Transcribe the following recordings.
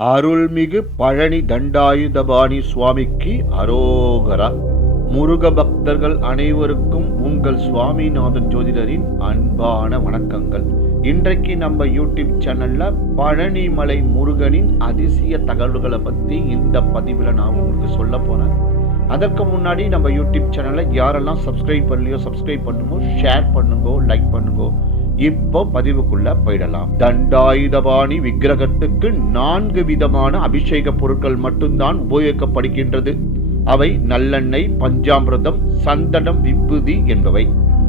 அருள்மிகு பழனி தண்டாயுதபாணி சுவாமிக்கு அரோகரா. முருக பக்தர்கள் அனைவருக்கும் உங்கள் சுவாமிநாதன் ஜோதிடரின் அன்பான வணக்கங்கள். இன்றைக்கு நம்ம யூடியூப் சேனல்ல பழனிமலை முருகனின் அதிசய தகவல்களை பற்றி இந்த பதிவில் நான் உங்களுக்கு சொல்ல போறேன். அதற்கு முன்னாடி நம்ம யூடியூப் சேனலை யாரெல்லாம் சப்ஸ்கிரைப் பண்ணலையோ சப்ஸ்கிரைப் பண்ணுங்க, ஷேர் பண்ணுங்க, லைக் பண்ணுங்க. இப்போ பதிவுக்குள்ள போயிடலாம். தண்டாயுதபாணி விக்கிரகத்துக்கு 4 விதமான அபிஷேக பொருட்கள் மட்டும்தான் உபயோகிக்கப்படுகின்றது. அவை நல்லெண்ணெய், பஞ்சாமிர்தம், சந்தனம், விபூதி என்பவை.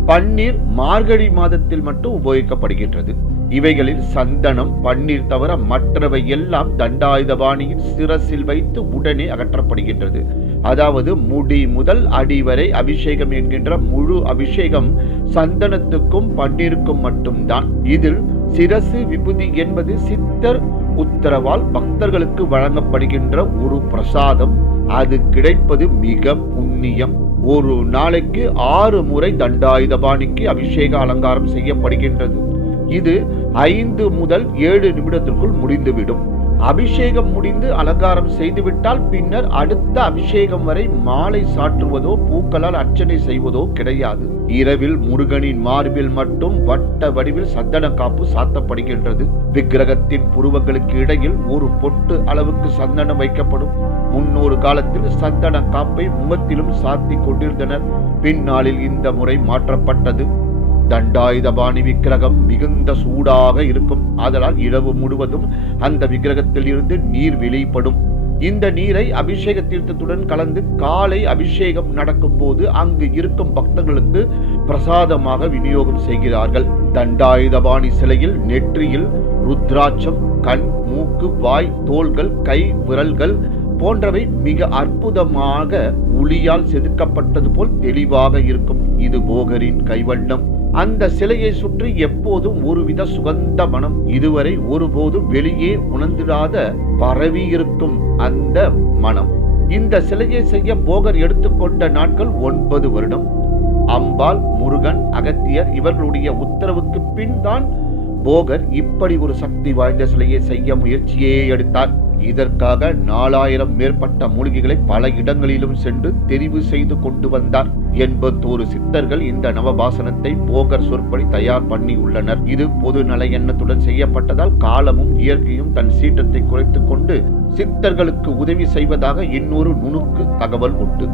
பன்னீர் மார்கழி மாதத்தில் மட்டும் உபயோகிக்கப்படுகின்றது. இவைகளில் சந்தனம், பன்னீர் தவிர மற்றவை எல்லாம் தண்டாயுதபாணியின் சிரசில் வைத்து உடனே அகற்றப்படுகின்றது. அதாவது முடி முதல் அடி வரை அபிஷேகம் என்கின்ற முழு அபிஷேகம் சந்தனத்துக்கும் பன்னீருக்கும் மட்டும்தான். இதில் சிரசு விபூதி என்பது சித்தர் உத்தரவால் பக்தர்களுக்கு வழங்கப்படுகின்ற ஒரு பிரசாதம். அது கிடைப்பது மிக புண்ணியம். ஒரு நாளைக்கு 6 முறை தண்டாயுதபாணிக்கு அபிஷேக அலங்காரம் செய்யப்படுகின்றது. இது 5 முதல் 7 நிமிடத்திற்குள் முடிந்துவிடும். அபிஷேகம் முடிந்து அலங்காரம் செய்துவிட்டால் பின்னர் அடுத்த அபிஷேகம் வரை மாலை சாற்றுவதோ பூக்களால் அர்ச்சனை செய்வதோ கிடையாது. இரவில் முருகனின் மார்பில் மட்டும் வட்ட வடிவில் சந்தன காப்பு சாத்தப்படுகின்றது. விக்கிரகத்தின் புருவங்களுக்கு இடையில் ஒரு பொட்டு அளவுக்கு சந்தனம் வைக்கப்படும். முன்னொரு காலத்தில் சந்தன காப்பை முகத்திலும் சாத்தி கொண்டிருந்தனர். பின்னாளில் இந்த முறை மாற்றப்பட்டது. தண்டாயுதபாணி விக்கிரகம் மிகுந்த சூடாக இருக்கும். அதனால் இரவு முழுவதும் அந்த விக்கிரகத்தில் இருந்து நீர் வெளிப்படும். இந்த நீரை அபிஷேக தீர்த்தத்துடன் கலந்து காலை அபிஷேகம் நடக்கும் போது அங்கு இருக்கும் பக்தர்களுக்கு பிரசாதமாக விநியோகம் செய்கிறார்கள். தண்டாயுதபாணி சிலையில் நெற்றியில் ருத்ராட்சம், கண், மூக்கு, வாய், தோள்கள், கை, விரல்கள் போன்றவை மிக அற்புதமாக ஒளியால் செதுக்கப்பட்டது போல் தெளிவாக இருக்கும். இது போகரின் கைவண்ணம். அந்த சிலையை சுற்றி எப்போதும் ஒருவித சுகந்த மனம் இதுவரை ஒருபோதும் வெளியே உணர்ந்திடாத பரவி இருக்கும் அந்த மனம். இந்த சிலையை செய்ய போகர் எடுத்துக்கொண்ட நாட்கள் 9 வருடம். அம்பாள், முருகன், அகத்தியர் இவர்களுடைய உத்தரவுக்கு பின் தான் போகர் இப்படி ஒரு சக்தி வாய்ந்த சிலையை செய்ய முயற்சியே எடுத்தார். இதற்காக 4000 மேற்பட்ட மூலிகைகளை பல இடங்களிலும் சென்று தெரிவு செய்து கொண்டு வந்தார். 81 சித்தர்கள் இந்த நவபாசனத்தை போகர் சொற்படி தயார் பண்ணி உள்ளனர். இது பொது நல எண்ணத்துடன் செய்யப்பட்டதால் காலமும் இயற்கையும் தன் சீற்றத்தை குறைத்துக் கொண்டு சித்தர்களுக்கு உதவி செய்வதாக இன்னொரு நுணுக்கு தகவல் உண்டு.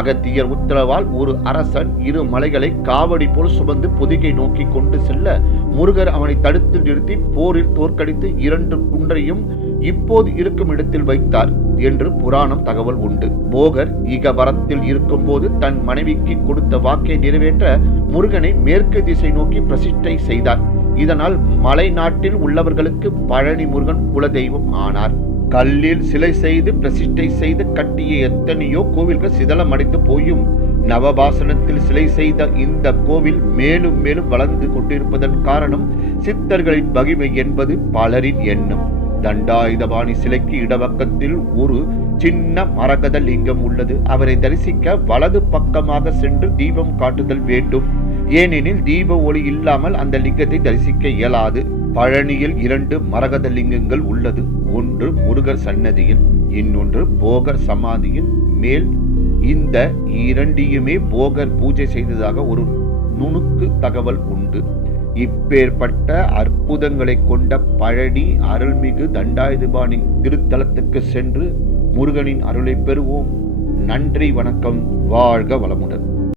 அகத்தியர் உத்தரவால் ஒரு அரசன் 2 மலைகளை காவடி போல் சுமந்து பொதிகை நோக்கி கொண்டு செல்ல முருகர் அவனை தடுத்து நிறுத்தி போரில் தோற்கடித்து 2 குன்றையும் இப்போது இருக்கும் இடத்தில் வைத்தார் என்று புராணம் தகவல் உண்டு. போகர் இகவரத்தில் இருக்கும் போது தன் மனைவிக்கு கொடுத்த வாக்கை நிறைவேற்ற முருகனை மேற்கு திசை நோக்கி பிரதிஷ்டை செய்தார். இதனால் மலை நாட்டில் உள்ளவர்களுக்கு பழனி முருகன் குலதெய்வம் ஆனார். கல்லில் சிலை செய்து பிரதிஷ்டை செய்து கட்டிய எத்தனையோ கோவில்கள் சிதலமடைந்து போயும் நவபாசனத்தில் சிலை செய்த இந்த கோவில் மேலும் மேலும் வளர்ந்து கொண்டிருப்பதன் காரணம் சித்தர்களின் மகிமை என்பது பலரின் எண்ணம். தண்டாயுதபாணி சிலைக்கு இடப்பக்கத்தில் ஒரு சின்ன மரகத லிங்கம் உள்ளது. அவரை தரிசிக்க வலது பக்கமாக சென்று தீபம் காட்டுதல் வேண்டும். ஏனெனில் தீப ஒளி இல்லாமல் அந்த லிங்கத்தை தரிசிக்க இயலாது. பழனியில் 2 மரகத லிங்கங்கள் உள்ளது. ஒன்று முருகர் சன்னதியில், இன்னொன்று போகர் சமாதியின் மேல். இந்த 2யுமே போகர் பூஜை செய்ததாக ஒரு நுணுக்கு தகவல் உண்டு. இப்பேற்பட்ட அற்புதங்களை கொண்ட பழனி அருள்மிகு தண்டாயுதபாணி திருத்தலத்துக்கு சென்று முருகனின் அருளை பெறுவோம். நன்றி, வணக்கம், வாழ்க வளமுடன்.